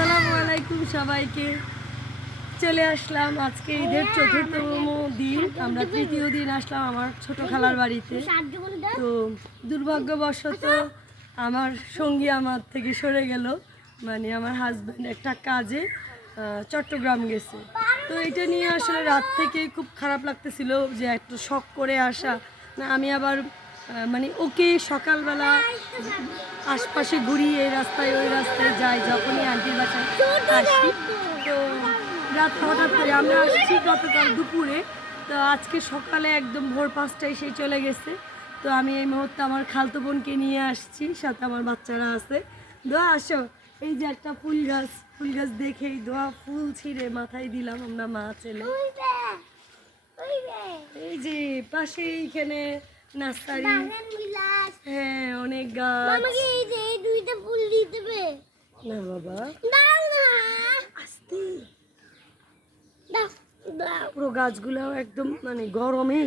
আসসালামু আলাইকুম সবাইকে। চলে আসলাম আজকে ঈদের চতুর্থতম দিন। আমরা তৃতীয় দিন আসলাম আমার ছোট খালার বাড়িতে। তো দুর্ভাগ্যবশত আমার সঙ্গী আমার থেকে সরে গেল, মানে আমার হাজব্যান্ড একটা কাজে চট্টগ্রাম গেছে। তো এটা নিয়ে আসলে রাত থেকে খুব খারাপ লাগতেছিল যে একটু শখ করে আসা না, আমি আবার মানে ওকে সকালবেলা আশপাশে ঘুরি, এই রাস্তায় ওই রাস্তায় যাই যখনই আন্টির বাসায় আসি। তো রাত হঠাৎ করে আমরা আসছি গতকাল দুপুরে, তো আজকে সকালে একদম ভোর 5টায় সেই চলে গেছে। তো আমি এই মুহূর্তে আমার খালতো বোনকে নিয়ে আসছি, সাথে আমার বাচ্চারা আছে। দোয়া আসো, এই যে একটা ফুল গাছ দেখেই দোয়া ফুল ছিঁড়ে মাথায় দিলাম আমরা মা ছেলে। এই যে পাশে এইখানে নার্সারি, হ্যাঁ অনেক গাছ। না বাবা আস্তে, পুরো গাছগুলো একদম মানে গরমে